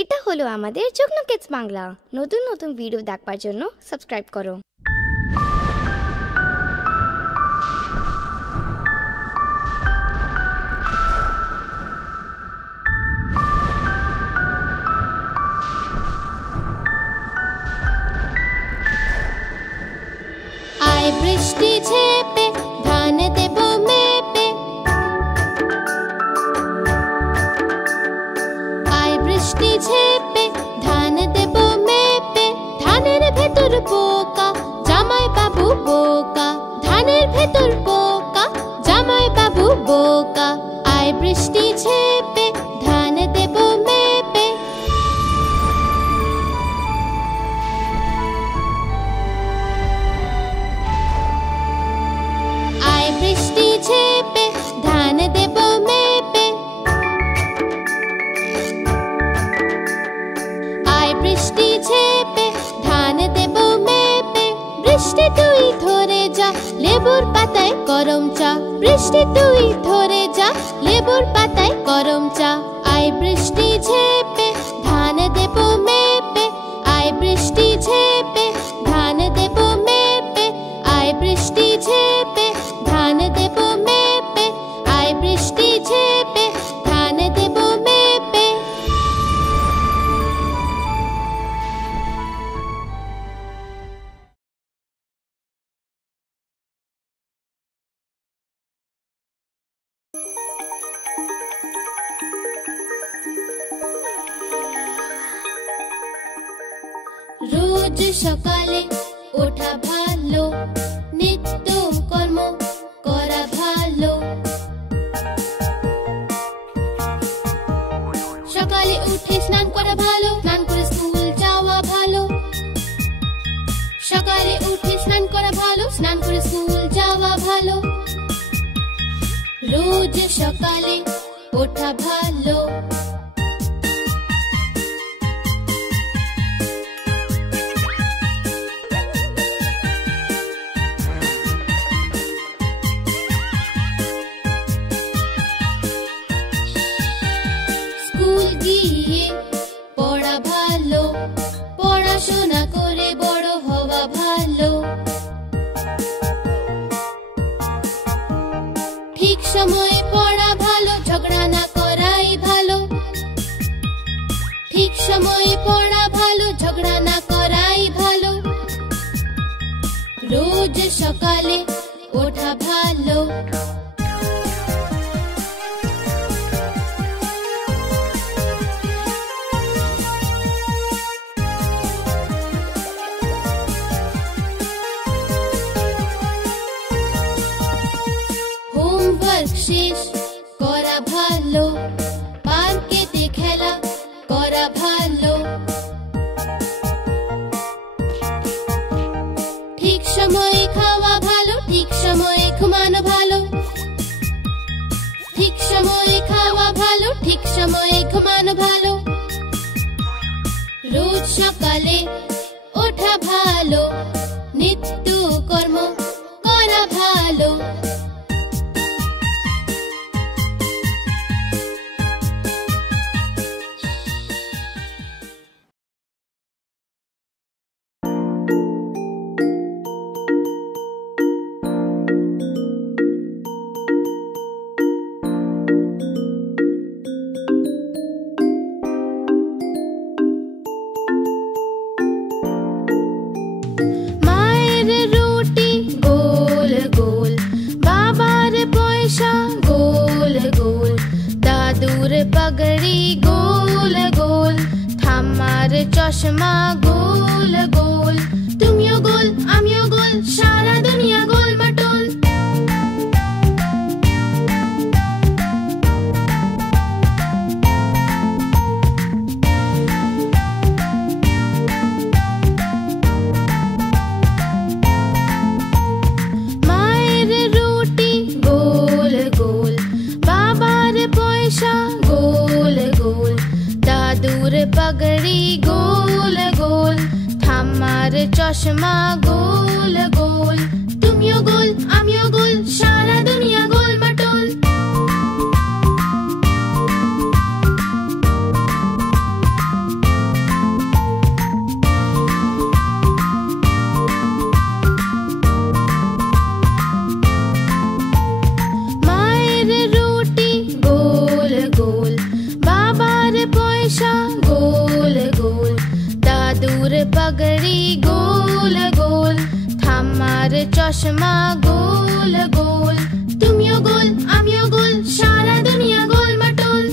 এটা হলো আমাদের যুগ্ন কিডস বাংলা। নতুন নতুন ভিডিও দেখবার জন্য সাবস্ক্রাইব করো। আয় বৃষ্টি ঝেপে ধান দেব মেপে, আয় বৃষ্টি ঝেপে ধান দেব মেপে। ধানের ভেতর পোকা জামাই বাবু বোকা, ধানের ভেতর পোকা জামাই বাবু বোকা। আয় বৃষ্টি ঝেপে ধান দেব মেপে। আয় বৃষ্টি ঝেপে ধান দেব মেপে, আয় বৃষ্টি ঝেপে ধান দেব মেপে। বৃষ্টি তুই ধরে যা লেবুর পাতায় গরম চা, বৃষ্টি তুই ধরে যা লেবুর পাতায় গরম চা। আয় বৃষ্টি ঝেপে ধান দেব মেপে, আয় বৃষ্টি ঝেপে ধান দেব মেপে। আয় বৃষ্টি ঝেপে ধান দেব মেপে, আয় বৃষ্টি ঝেপে ধান দেব মেপে। রোজ সকালে ওঠা ভালো, নিত্য কর্ম করা ভালো। সকালে উঠে স্নান করা ভালো, স্নান করে স্কুল যাওয়া ভালো। সকালে উঠে স্নান করা ভালো, স্নান করে স্কুল যাওয়া ভালো। রোজ সকালে ওঠা ভালো। স্কুল গিয়ে পড়া ভালো, পড়াশোনা করে বড় হওয়া ভালো। ঠিক সময়ে পড়া ভালো, ঝগড়া না করাই ভালো। ঠিক সময়ে পড়া ভালো, ঝগড়া না করাই ভালো। রোজ সকালে ওঠা ভালো। হোমওয়ার্ক শেষ করা ভালো, পার্কেতে খেলা করা ভালো। ঠিক সময়ে খাওয়া ভালো, ঠিক সময়ে ঘুমানো ভালো। ঠিক সময়ে খাওয়া ভালো, ঠিক সময়ে ঘুমানো ভালো। রোজ সকালে ওঠা ভালো, নিত্য কর্ম করা ভালো। মায়ের রুটি গোল গোল, বাবার পয়সা গোল গোল। দাদুর পাগড়ি গোল গোল, ঠাম্মার চশমা গোল গোল। তুমিও গোল আমিও গোল, সারা দুনিয়া গোল মাটোল। মায়ের রুটি গোল গোল, বাবার পয়সা গোল গোল। দাদুর পাগড়ি গোল গোল, ঠাম্মার চশমা গোল গোল। তুমিও গোল আমিও গোল, সারা দুনিয়া গোল মাটোল। हमेशा गोल गोल दादुर पगड़ी गोल गोल ঠাম্মার চশমা গোল গোল তুমিও গোল আমিও গোল সারা দুনিয়া গোল মাটোল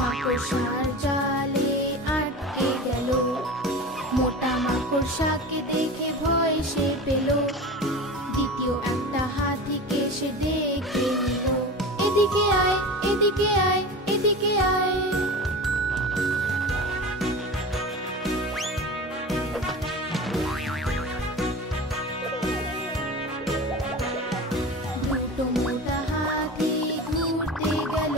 মাকড়সার জালে আটকে গেল মোটা মাকড়সাকে দেখে ভয় সে পেল দ্বিতীয় একটা হাতিকে সে ডেকে নিল এদিকে আয় এদিকে আয় এদিকে আয় দুটো মোটা হাতি ঘুরতে গেল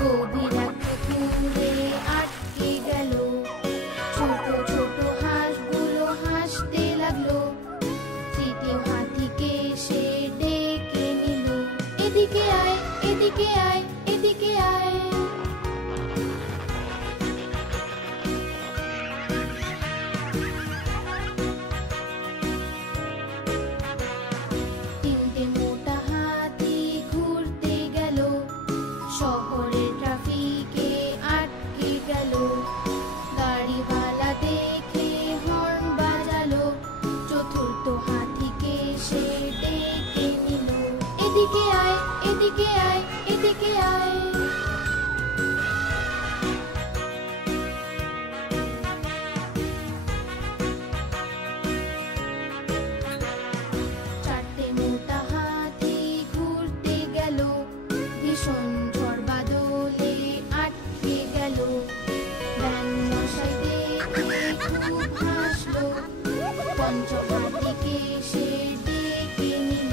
গভীর একটা কুঁড়ে আটকে গেল ছোট ছোট হাঁসগুলো হাসতে লাগলো তৃতীয় হাতিকে সে ডেকে নিল এদিকে আয় এদিকে আয় এদিকে আয় তিনটে মোটা হাতি ঘুরতে গেল শহরের ট্রাফিকে আটকে গেল গাড়িওয়ালা দেখে হর্ন বাজালো চতুর্থ হাতিকে সে ডেকে নিল এদিকে আয় এদিকে আয় এদিকে আয় চারটে মোটা হাতি ঘুরতে গেল ভীষণ ঝড় বাদলে আটকে গেল ডান মশাই দেখে খুব হাসলো পঞ্চম হাতিকে সে ডেকে নিল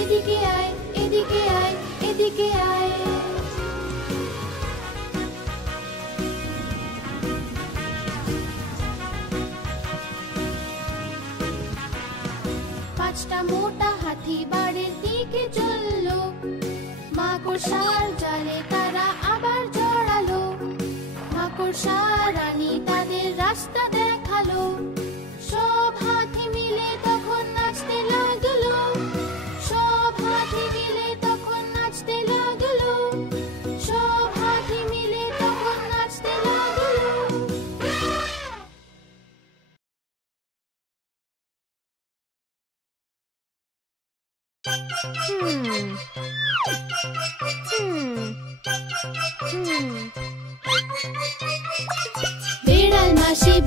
এদিকে আয় এদিকে মাকড়সার জালে তারা আবার জড়ালো। মাকড়সা রানী তাদের রাস্তা দেখালো। সব হাতি মিলে তখন নাচতে লাগলো। সব হাতি মিলে তখন নাচতে লাগলো। সব হাতি মিলে তখন নাচতে লাগলো।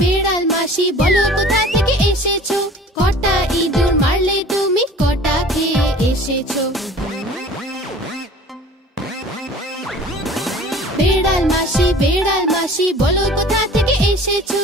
বিড়াল মাসি বলো কোথা থেকে এসেছো? কটা ইঁদুর মারলে তুমি, কটা খেয়ে এসেছো? বিড়াল মাসি বলো কোথা থেকে এসেছো?